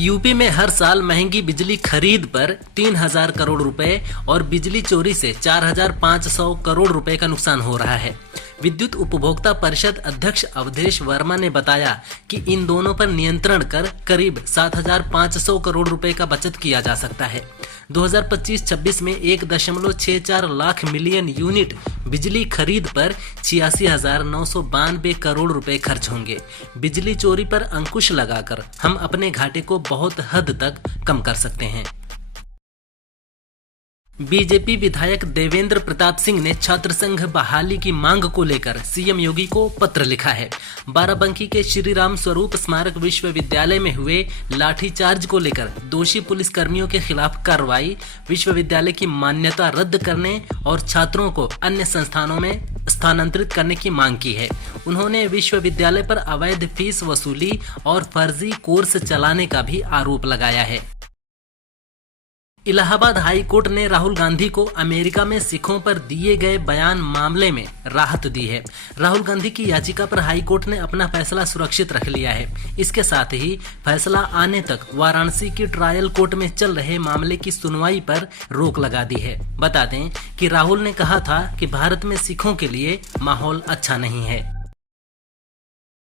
UP में हर साल महंगी बिजली खरीद पर 3,000 करोड़ रुपए और बिजली चोरी से 4,500 करोड़ रुपए का नुकसान हो रहा है। विद्युत उपभोक्ता परिषद अध्यक्ष अवधेश वर्मा ने बताया कि इन दोनों पर नियंत्रण कर करीब 7,500 करोड़ रुपए का बचत किया जा सकता है। 2025-26 में 1.64 लाख मिलियन यूनिट बिजली खरीद पर 86,992 करोड़ रुपए खर्च होंगे। बिजली चोरी पर अंकुश लगाकर हम अपने घाटे को बहुत हद तक कम कर सकते हैं। बीजेपी विधायक देवेंद्र प्रताप सिंह ने छात्र संघ बहाली की मांग को लेकर सीएम योगी को पत्र लिखा है। बाराबंकी के श्री राम स्वरूप स्मारक विश्वविद्यालय में हुए लाठीचार्ज को लेकर दोषी पुलिस कर्मियों के खिलाफ कार्रवाई, विश्वविद्यालय की मान्यता रद्द करने और छात्रों को अन्य संस्थानों में स्थानांतरित करने की मांग की है। उन्होंने विश्वविद्यालय पर अवैध फीस वसूली और फर्जी कोर्स चलाने का भी आरोप लगाया है। इलाहाबाद हाई कोर्ट ने राहुल गांधी को अमेरिका में सिखों पर दिए गए बयान मामले में राहत दी है। राहुल गांधी की याचिका पर हाई कोर्ट ने अपना फैसला सुरक्षित रख लिया है। इसके साथ ही फैसला आने तक वाराणसी की ट्रायल कोर्ट में चल रहे मामले की सुनवाई पर रोक लगा दी है। बता दें कि राहुल ने कहा था कि भारत में सिखों के लिए माहौल अच्छा नहीं है।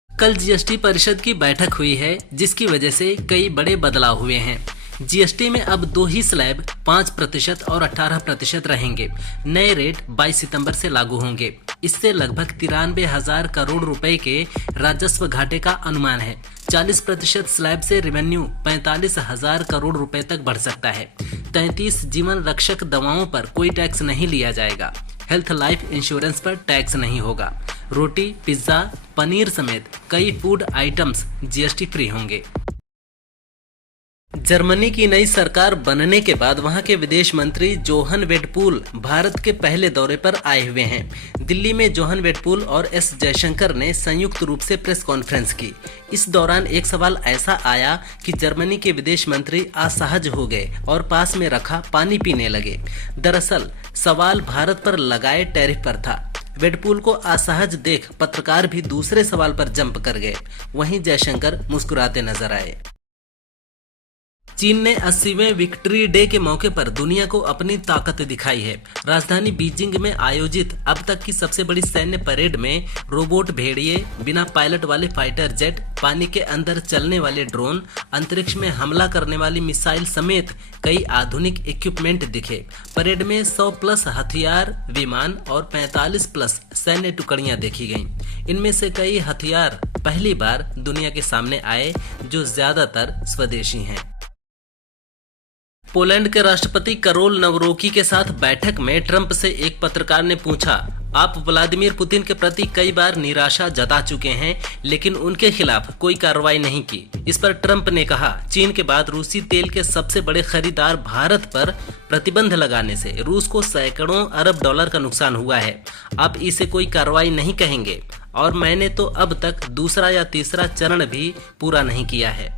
कल जीएसटी परिषद की बैठक हुई है, जिसकी वजह से कई बड़े बदलाव हुए हैं। जीएसटी में अब 2 ही स्लैब 5% और 18% रहेंगे। नए रेट 22 सितंबर से लागू होंगे। इससे लगभग 93,000 करोड़ रुपए के राजस्व घाटे का अनुमान है। 40% स्लैब से रेवेन्यू 45,000 करोड़ रुपए तक बढ़ सकता है। 33 जीवन रक्षक दवाओं पर कोई टैक्स नहीं लिया जाएगा। हेल्थ लाइफ इंश्योरेंस पर टैक्स नहीं होगा। रोटी, पिज्जा, पनीर समेत कई फूड आइटम्स जीएसटी फ्री होंगे। जर्मनी की नई सरकार बनने के बाद वहां के विदेश मंत्री जोहन वेडपूल भारत के पहले दौरे पर आए हुए हैं। दिल्ली में जोहन वेडपूल और एस जयशंकर ने संयुक्त रूप से प्रेस कॉन्फ्रेंस की। इस दौरान एक सवाल ऐसा आया कि जर्मनी के विदेश मंत्री असहज हो गए और पास में रखा पानी पीने लगे। दरअसल सवाल भारत पर लगाए टैरिफ पर था। वेडपूल को असहज देख पत्रकार भी दूसरे सवाल पर जंप कर गए। वहीं जयशंकर मुस्कुराते नजर आए। चीन ने 80वें विक्ट्री डे के मौके पर दुनिया को अपनी ताकत दिखाई है। राजधानी बीजिंग में आयोजित अब तक की सबसे बड़ी सैन्य परेड में रोबोट भेड़िए, बिना पायलट वाले फाइटर जेट, पानी के अंदर चलने वाले ड्रोन, अंतरिक्ष में हमला करने वाली मिसाइल समेत कई आधुनिक इक्विपमेंट दिखे। परेड में 100+ हथियार विमान और 45+ सैन्य टुकड़ियां देखी गईं। इनमें से कई हथियार पहली बार दुनिया के सामने आए, जो ज्यादातर स्वदेशी हैं। पोलैंड के राष्ट्रपति करोल नवरोकी के साथ बैठक में ट्रंप से एक पत्रकार ने पूछा, आप व्लादिमीर पुतिन के प्रति कई बार निराशा जता चुके हैं, लेकिन उनके खिलाफ कोई कार्रवाई नहीं की। इस पर ट्रंप ने कहा, चीन के बाद रूसी तेल के सबसे बड़े खरीदार भारत पर प्रतिबंध लगाने से रूस को सैकड़ों अरब डॉलर का नुकसान हुआ है। आप इसे कोई कार्रवाई नहीं कहेंगे, और मैंने तो अब तक दूसरा या तीसरा चरण भी पूरा नहीं किया है।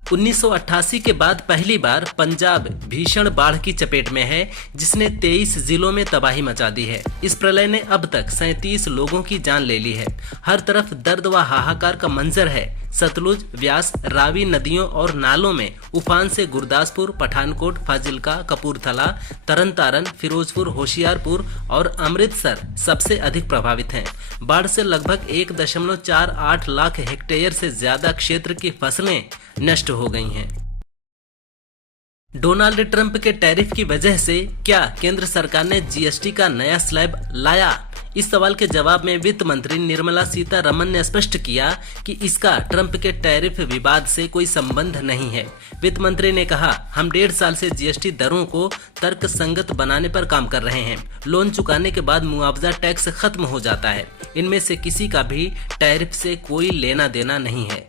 1988 के बाद पहली बार पंजाब भीषण बाढ़ की चपेट में है, जिसने 23 जिलों में तबाही मचा दी है। इस प्रलय ने अब तक 37 लोगों की जान ले ली है। हर तरफ दर्द व हाहाकार का मंजर है। सतलुज, व्यास, रावी नदियों और नालों में उफान से गुरदासपुर, पठानकोट, फाजिल्का, कपूरथला, तरनतारन, फिरोजपुर, होशियारपुर और अमृतसर सबसे अधिक प्रभावित हैं। बाढ़ से लगभग 1.48 लाख हेक्टेयर से ज्यादा क्षेत्र की फसलें नष्ट हो गई हैं। डोनाल्ड ट्रंप के टैरिफ की वजह से क्या केंद्र सरकार ने जीएसटी का नया स्लैब लाया? इस सवाल के जवाब में वित्त मंत्री निर्मला सीतारमण ने स्पष्ट किया कि इसका ट्रंप के टैरिफ विवाद से कोई संबंध नहीं है। वित्त मंत्री ने कहा, हम 1.5 साल से जीएसटी दरों को तर्कसंगत बनाने पर काम कर रहे हैं। लोन चुकाने के बाद मुआवजा टैक्स खत्म हो जाता है। इनमें से किसी का भी टैरिफ से कोई लेना देना नहीं है।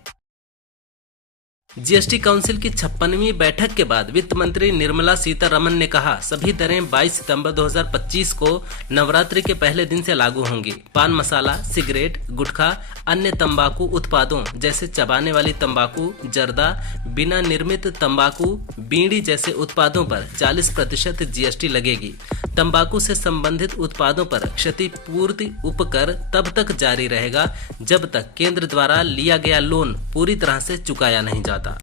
जीएसटी काउंसिल की 56वीं बैठक के बाद वित्त मंत्री निर्मला सीतारमण ने कहा, सभी दरें 22 सितंबर 2025 को नवरात्रि के पहले दिन से लागू होंगी। पान मसाला, सिगरेट, गुटखा, अन्य तंबाकू उत्पादों जैसे चबाने वाली तंबाकू, जर्दा, बिना निर्मित तंबाकू, बीड़ी जैसे उत्पादों पर 40% जीएसटी लगेगी। तंबाकू से संबंधित उत्पादों पर क्षतिपूर्ति उपकर तब तक जारी रहेगा जब तक केंद्र द्वारा लिया गया लोन पूरी तरह से चुकाया नहीं जाता।